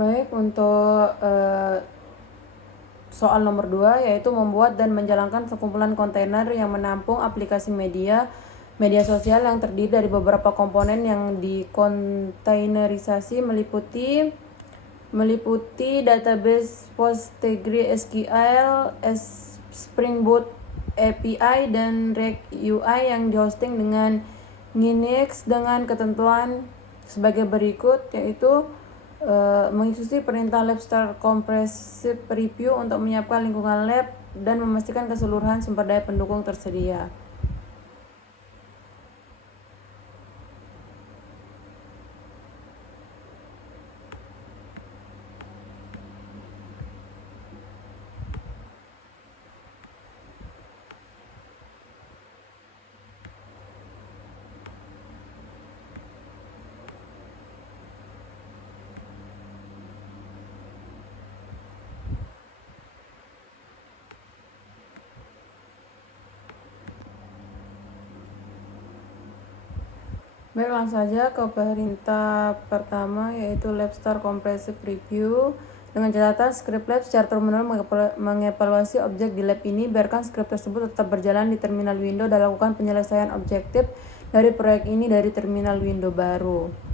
Baik, untuk soal nomor 2 yaitu membuat dan menjalankan sekumpulan kontainer yang menampung aplikasi media sosial yang terdiri dari beberapa komponen yang dikontainerisasi meliputi database PostgreSQL, Spring Boot API, dan React UI yang dihosting dengan Nginx dengan ketentuan sebagai berikut, yaitu mengikuti perintah Labstar Comprehensive Review untuk menyiapkan lingkungan lab dan memastikan keseluruhan sumber daya pendukung tersedia. Baik, langsung saja ke perintah pertama, yaitu Labstar Comprehensive Review. Dengan catatan, script lab secara terus-menerus mengevaluasi objek di lab ini. Biarkan script tersebut tetap berjalan di terminal window dan lakukan penyelesaian objektif dari proyek ini dari terminal window baru.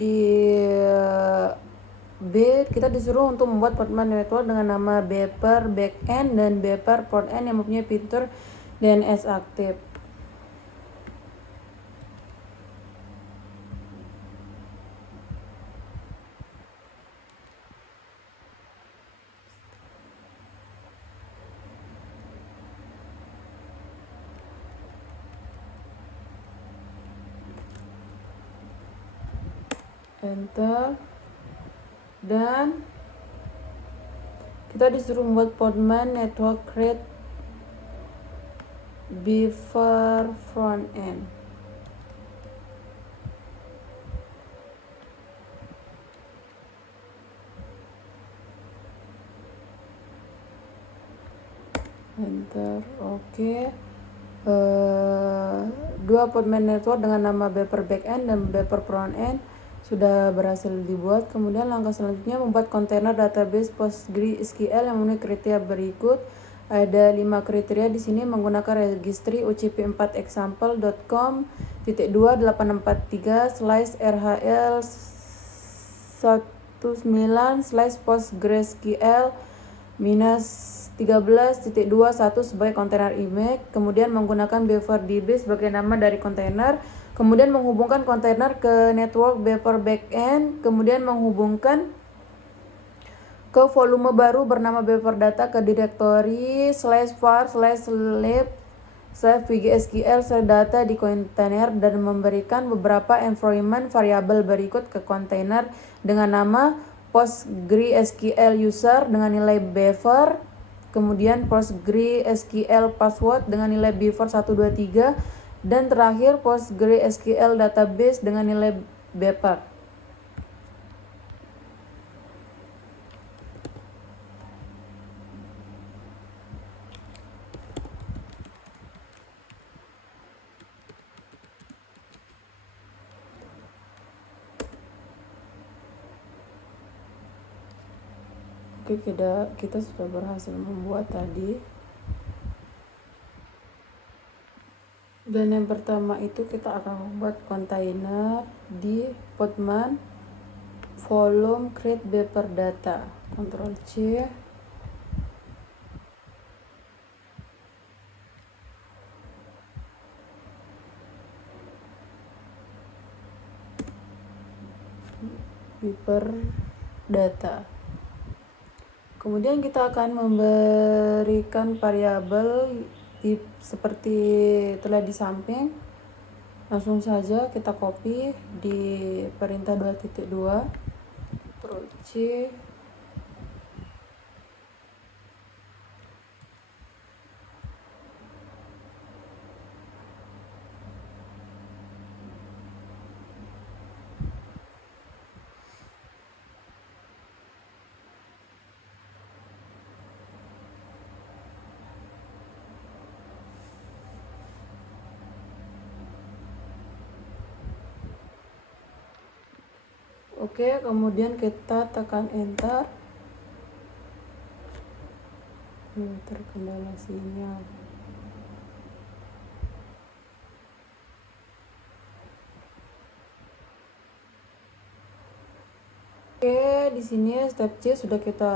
Di B, kita disuruh untuk membuat Postman network dengan nama Beaper Backend dan Beaper Frontend yang mempunyai fitur DNS aktif. Enter. Dan kita disuruh membuat Postman network create Beaver frontend. Enter. Oke. Dua Postman network dengan nama Beaver Backend dan Beaver Frontend sudah berhasil dibuat. Kemudian langkah selanjutnya membuat kontainer database PostgreSQL yang memenuhi kriteria berikut. Ada 5 kriteria di sini: menggunakan registry ucp4example.com .2.843/rhl 19/postgresql -13.21 sebagai kontainer image, kemudian menggunakan Beaver DB sebagai nama dari kontainer, kemudian menghubungkan kontainer ke network Beaver Backend, kemudian menghubungkan ke volume baru bernama Beaver Data ke direktori /var/lib/vgsql/data di kontainer dan memberikan beberapa environment variabel berikut ke kontainer dengan nama PostgreSQL user dengan nilai Beaver, kemudian PostgreSQL password dengan nilai Beaver 123, dan terakhir PostgreSQL database dengan nilai Beaver. Oke, kita sudah berhasil membuat tadi. Dan yang pertama itu kita akan membuat kontainer di Postman volume create Beaver data. Ctrl C. Beaver data. Kemudian kita akan memberikan variabel seperti telah di samping. Langsung saja kita copy di perintah 2.2, Ctrl C, Oke, kemudian kita tekan enter. Terkendala sinyal. Oke, di sini step C sudah kita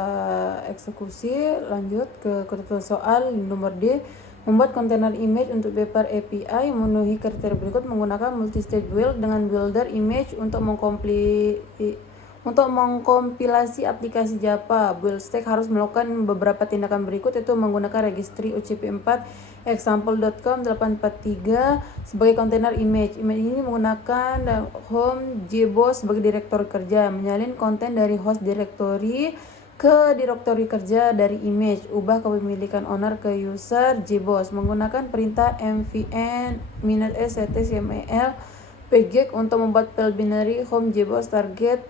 eksekusi. Lanjut ke ketentuan soal nomor D. Membuat kontainer image untuk Beaver API memenuhi kriteria berikut menggunakan multi-stage build dengan builder image untuk mengkompilasi aplikasi Java. Build stack harus melakukan beberapa tindakan berikut, yaitu menggunakan registry OCP4 example.com 843 sebagai kontainer image. Image ini menggunakan home JBoss sebagai direktori kerja, menyalin konten dari host directory ke direktori kerja dari image, ubah kepemilikan owner ke user JBoss menggunakan perintah mvn -s/cml pgek untuk membuat file binary home JBoss target.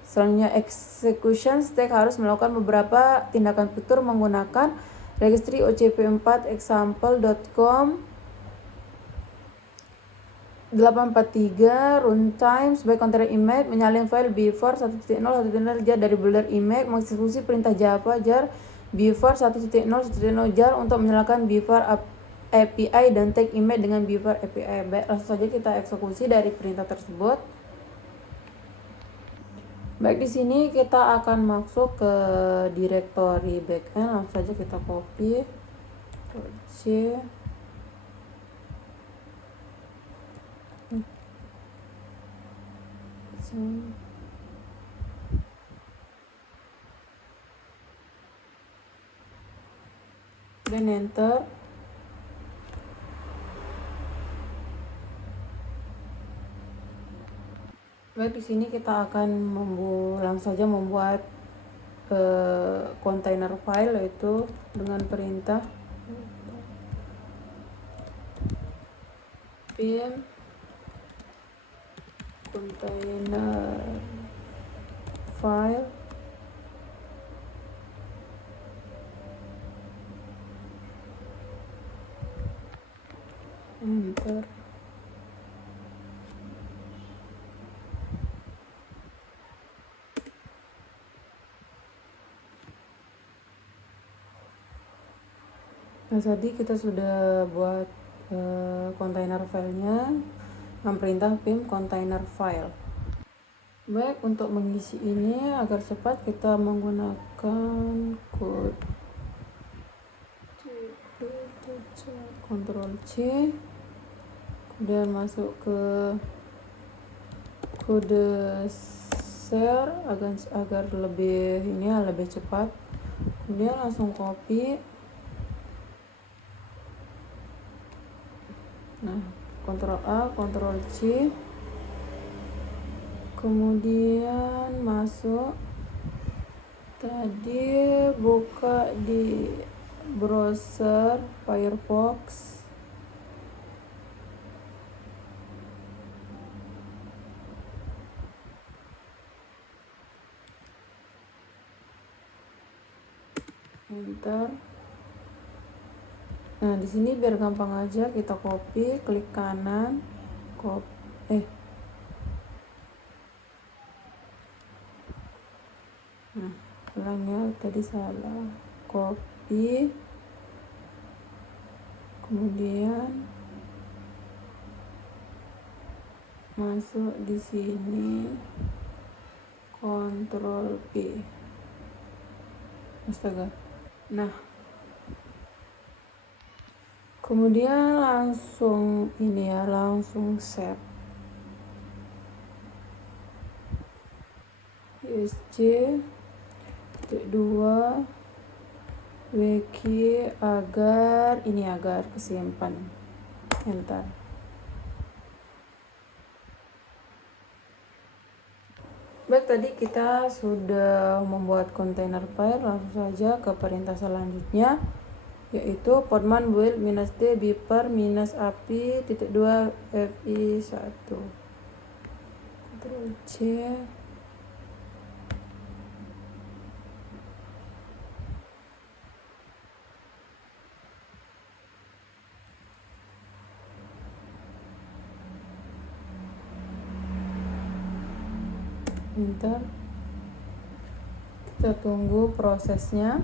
Selanjutnya execution stack harus melakukan beberapa tindakan fitur menggunakan registry OCP4 example.com 843 runtime sebagai kontainer image, menyalin file beaver 1.0 jar dari builder image, mengeksekusi perintah Java jar beaver 1.0 jar untuk menyalakan beaver API dan tag image dengan beaver API. Baik, langsung saja kita eksekusi dari perintah tersebut. Baik, di sini kita akan masuk ke direktori backend. Langsung saja kita copy, C, dan enter. Baik, di sini kita akan langsung saja membuat kontainer file, yaitu dengan perintah pim container file enter. Nah, tadi kita sudah buat kontainer filenya dengan perintah pim container file. Baik, untuk mengisi ini agar cepat kita menggunakan code Ctrl C, kemudian masuk ke kode share agar lebih cepat, kemudian langsung copy. Nah, Ctrl A, Ctrl C, kemudian masuk, tadi buka di browser Firefox, enter. Nah, di sini biar gampang aja kita copy, klik kanan, ulangnya tadi salah, copy, kemudian masuk di sini, Ctrl P. Astaga. Nah, kemudian langsung save. ISC 2 wiki agar kesimpan, enter. Baik, tadi kita sudah membuat kontainer file. Langsung saja ke perintah selanjutnya, yaitu podman build -d beaver -api -2 fi1. Ctrl C, enter. Kita tunggu prosesnya.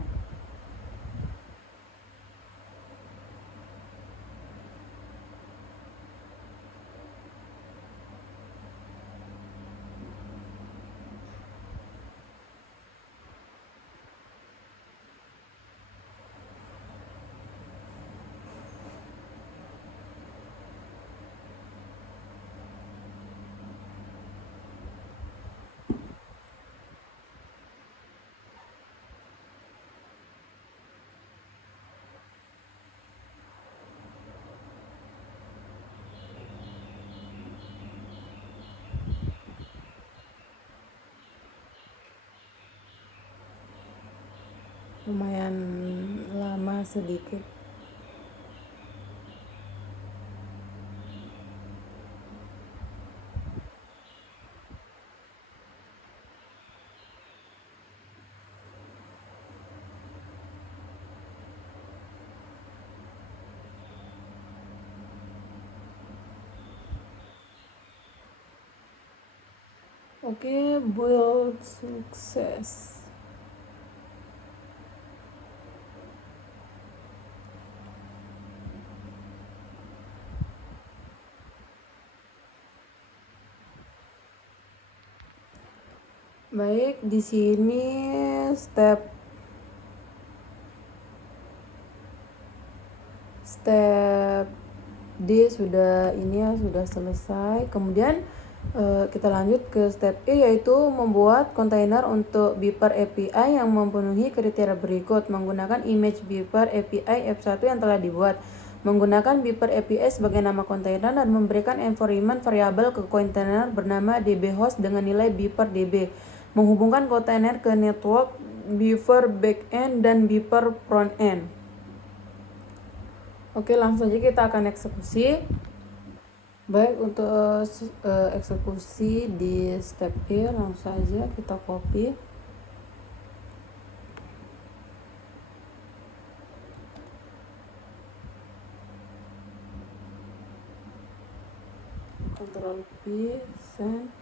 Lumayan lama sedikit. Oke, build sukses. Baik, di sini step D sudah selesai. Kemudian kita lanjut ke step E, yaitu membuat kontainer untuk Beeper API yang memenuhi kriteria berikut menggunakan image Beeper API F1 yang telah dibuat. Menggunakan Beeper API sebagai nama kontainer dan memberikan environment variabel ke kontainer bernama dbhost dengan nilai Beeper db. Menghubungkan kontainer ke network Beeper backend dan Beeper frontend. Oke, langsung aja kita akan eksekusi. Baik, untuk eksekusi di step E langsung saja kita copy. Ctrl P, send.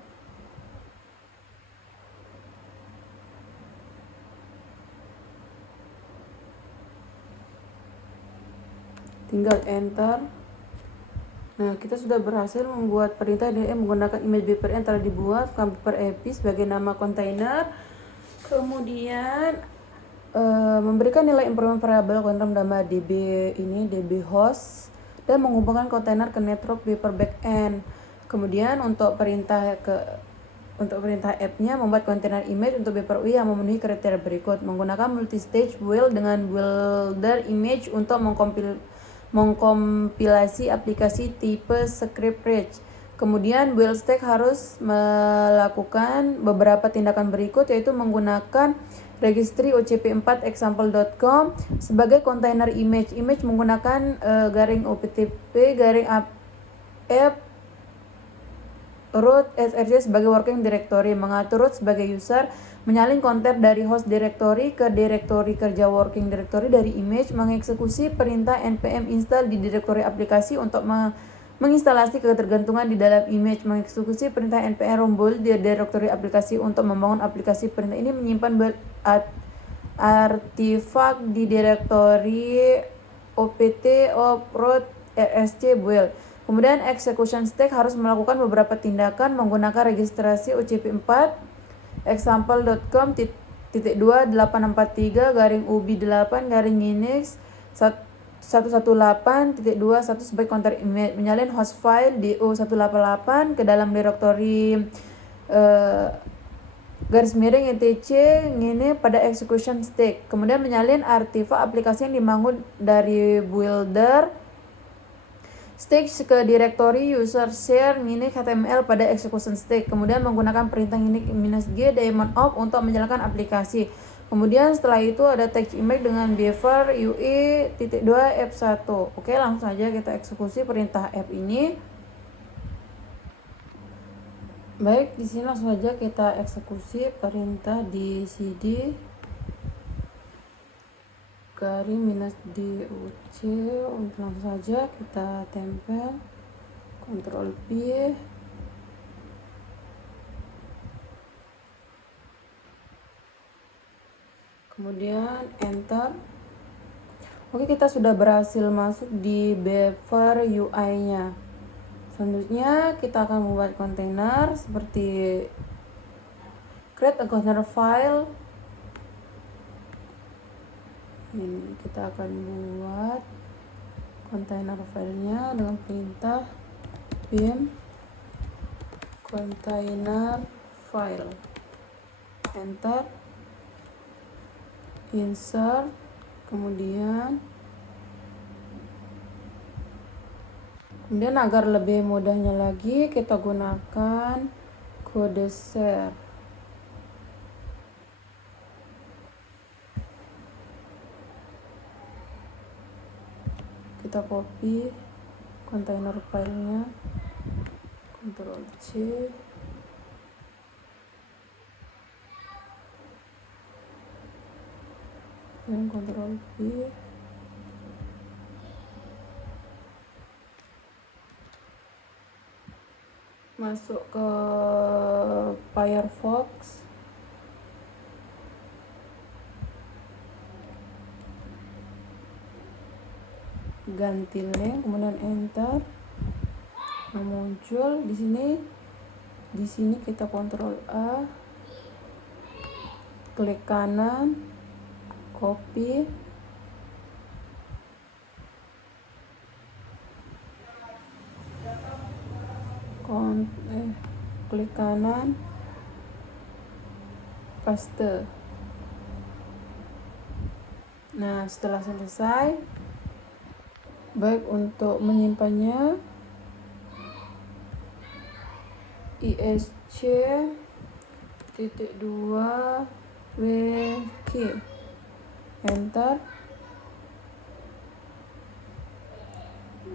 Tinggal enter. Nah, kita sudah berhasil membuat perintah DE menggunakan image Beeper yang telah dibuat Beeper API sebagai nama kontainer. Kemudian memberikan nilai environment variable kontainer nama db ini db host dan menghubungkan kontainer ke network Beeper backend. Kemudian untuk perintah app-nya membuat kontainer image untuk Beeper UI yang memenuhi kriteria berikut. Menggunakan multistage build dengan builder image untuk mengkompilasi aplikasi tipe script rich. Kemudian build stack harus melakukan beberapa tindakan berikut, yaitu menggunakan registry ocp4 example.com sebagai kontainer image. Image menggunakan --optp app root src sebagai working directory, mengatur root sebagai user, menyalin konten dari host directory ke direktori kerja working directory dari image, mengeksekusi perintah npm install di direktori aplikasi untuk menginstalasi ketergantungan di dalam image, mengeksekusi perintah npm rombol di direktori aplikasi untuk membangun aplikasi. Perintah ini menyimpan artifak di direktori opt root rsc build. Kemudian execution stack harus melakukan beberapa tindakan menggunakan registrasi ocp4 example.com /2843-ubi8-unix 118.21 sebagai kontainer image, menyalin host file do188 ke dalam direktori --etc ini pada execution stack. Kemudian menyalin artifak aplikasi yang dibangun dari builder stack ke direktori user share -html pada execution stack. Kemudian menggunakan perintah -g daemon off untuk menjalankan aplikasi. Kemudian setelah itu ada text image dengan Beaver UI.2 F1. Oke, langsung saja kita eksekusi perintah app ini. Baik, di sini langsung saja kita eksekusi perintah di cd -duc. Untuk langsung saja kita tempel, Ctrl P, kemudian enter. Oke, kita sudah berhasil masuk di Beaver UI-nya. Selanjutnya kita akan membuat kontainer seperti create a container file. Ini kita akan buat kontainer filenya dengan perintah vim container file, enter, insert, kemudian agar lebih mudahnya lagi kita gunakan kode share. Kita copy kontainer filenya, Ctrl C, dan Ctrl V. Masuk ke Firefox, ganti link, kemudian enter. Nah, muncul di sini. Di sini kita Ctrl A, klik kanan, copy, klik kanan, paste. Nah, setelah selesai, baik untuk menyimpannya, isc_2wk, enter.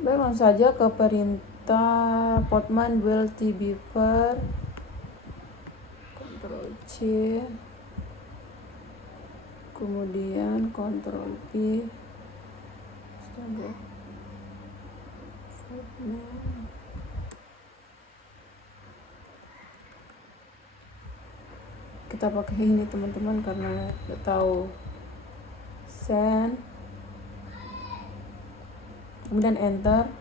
Baik, langsung saja ke perintah Postman build Beaver, Ctrl C, kemudian Ctrl V, kita pakai ini teman-teman karena udah tahu. Send, kemudian enter.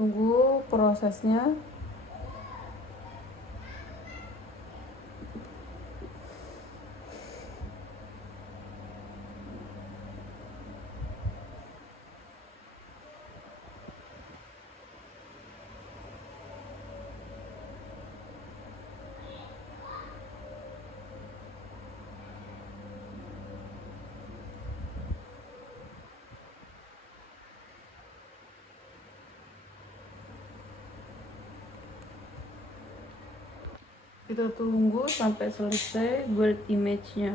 Tunggu prosesnya. Kita tunggu sampai selesai build image-nya.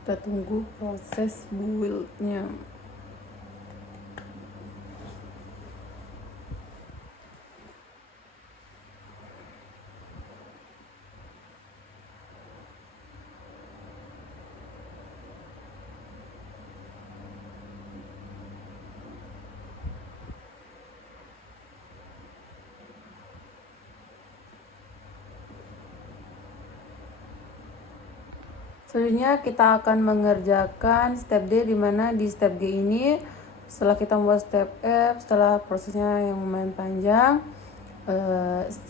Kita tunggu proses build-nya. Selanjutnya kita akan mengerjakan step D, di mana di step D ini setelah kita membuat step F, setelah prosesnya yang lumayan panjang,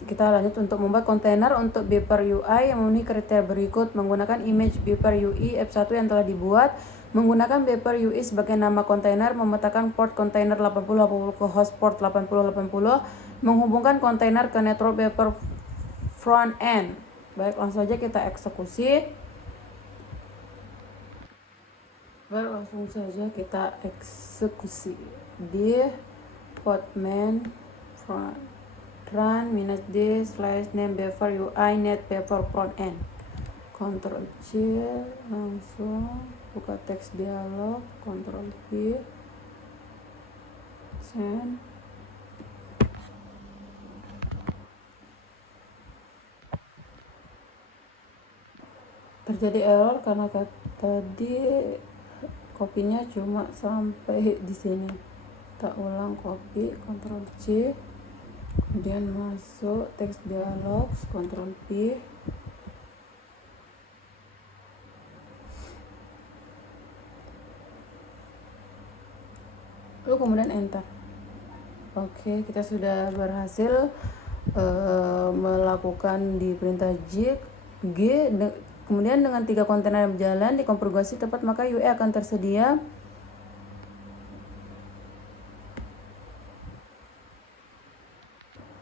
kita lanjut untuk membuat kontainer untuk Beaver UI yang memenuhi kriteria berikut menggunakan image Beaver UI F1 yang telah dibuat, menggunakan Beaver UI sebagai nama kontainer, memetakan port kontainer 8080 ke host port 8080, menghubungkan kontainer ke network Beaver front end. Baik, langsung saja kita eksekusi. Baik, langsung saja kita eksekusi. Podman run -d/name buffer UI net buffer front end. Ctrl C, langsung buka teks dialog, Ctrl V, send. Terjadi error karena tadi kopinya cuma sampai di sini. Kita ulang copy, Ctrl C, kemudian masuk teks dialog, Ctrl V, lalu kemudian enter. Oke, kita sudah berhasil melakukan di perintah G, kemudian dengan 3 kontainer yang berjalan dikonfigurasi tepat, maka UI akan tersedia.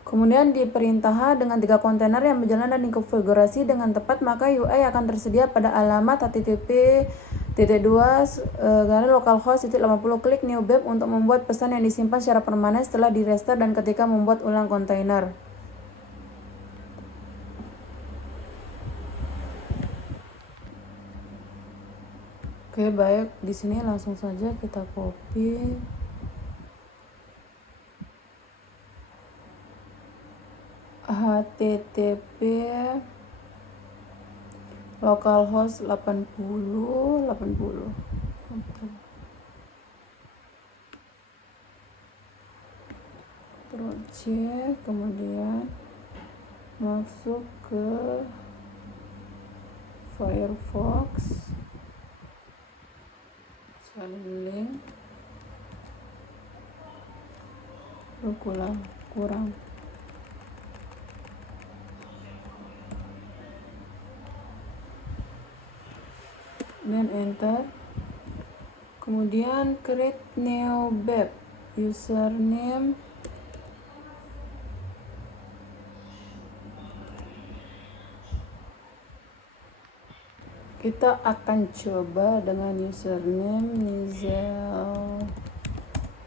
Kemudian di perintah H dengan 3 kontainer yang berjalan dan dikonfigurasi dengan tepat, maka UI akan tersedia pada alamat http://localhost-80 klik new web untuk membuat pesan yang disimpan secara permanen setelah di restart dan ketika membuat ulang kontainer. Oke, baik, di sini langsung saja kita copy. http localhost 80. Ctrl C, kemudian masuk ke Firefox, salin link, kurang dan enter. Kemudian create new web, username kita akan coba dengan username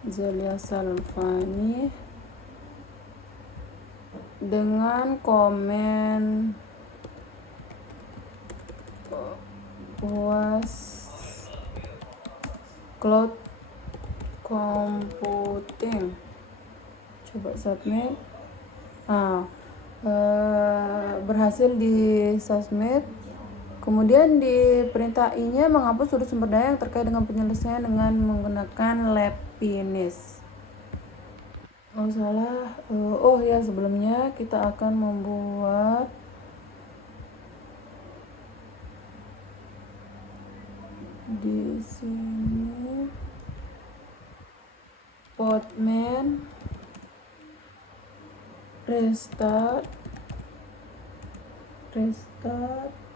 Zelia Salvani dengan komen was cloud computing. Coba submit. Berhasil di submit. Kemudian di perintah I-nya menghapus seluruh sumber daya yang terkait dengan penyelesaian dengan menggunakan lab finish. Sebelumnya kita akan membuat di sini Podman restart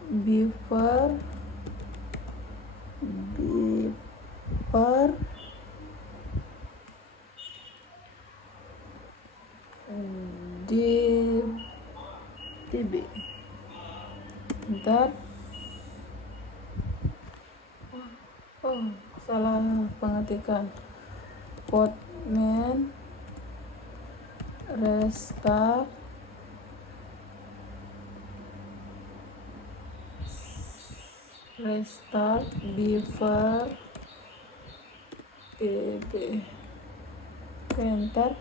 buffer db. Bentar. Salah pengetikan. Podman restart buffer db. Enter.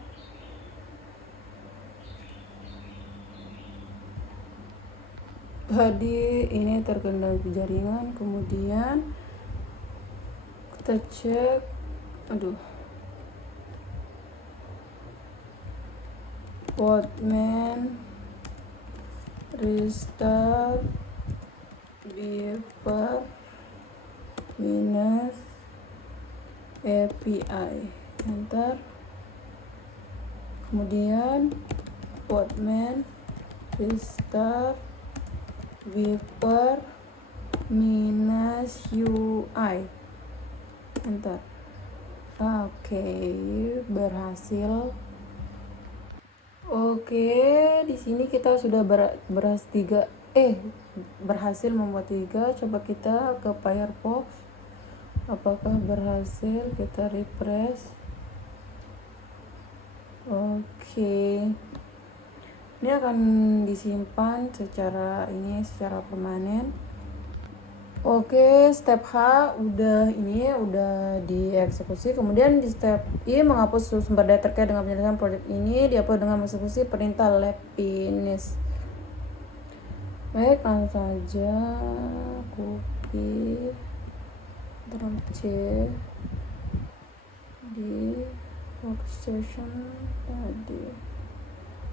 Tadi ini terkendali jaringan, kemudian kita cek, Podman restart buffer minus API, enter. Kemudian Podman restart buffer minus UI, enter. Oke, berhasil. Oke, di sini kita sudah berhasil membuat 3. Coba kita ke Firefox, apakah berhasil? Kita refresh. Oke. Ini akan disimpan secara permanen. Oke, step H udah dieksekusi. Kemudian di step I, menghapus sumber daya terkait dengan penyelesaian proyek ini dihapus dengan mengeksekusi perintah lab finish. Baik, langsung saja copy Ctrl C di workstation tadi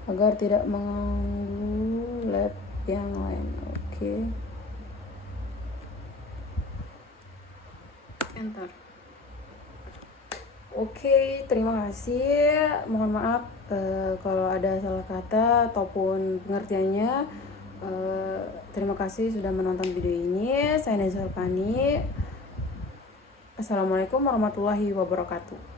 agar tidak mengganggu lab yang lain. Oke. Enter. Oke, terima kasih. Mohon maaf kalau ada salah kata ataupun pengertiannya. Terima kasih sudah menonton video ini. Saya Nazar Pani. Assalamualaikum warahmatullahi wabarakatuh.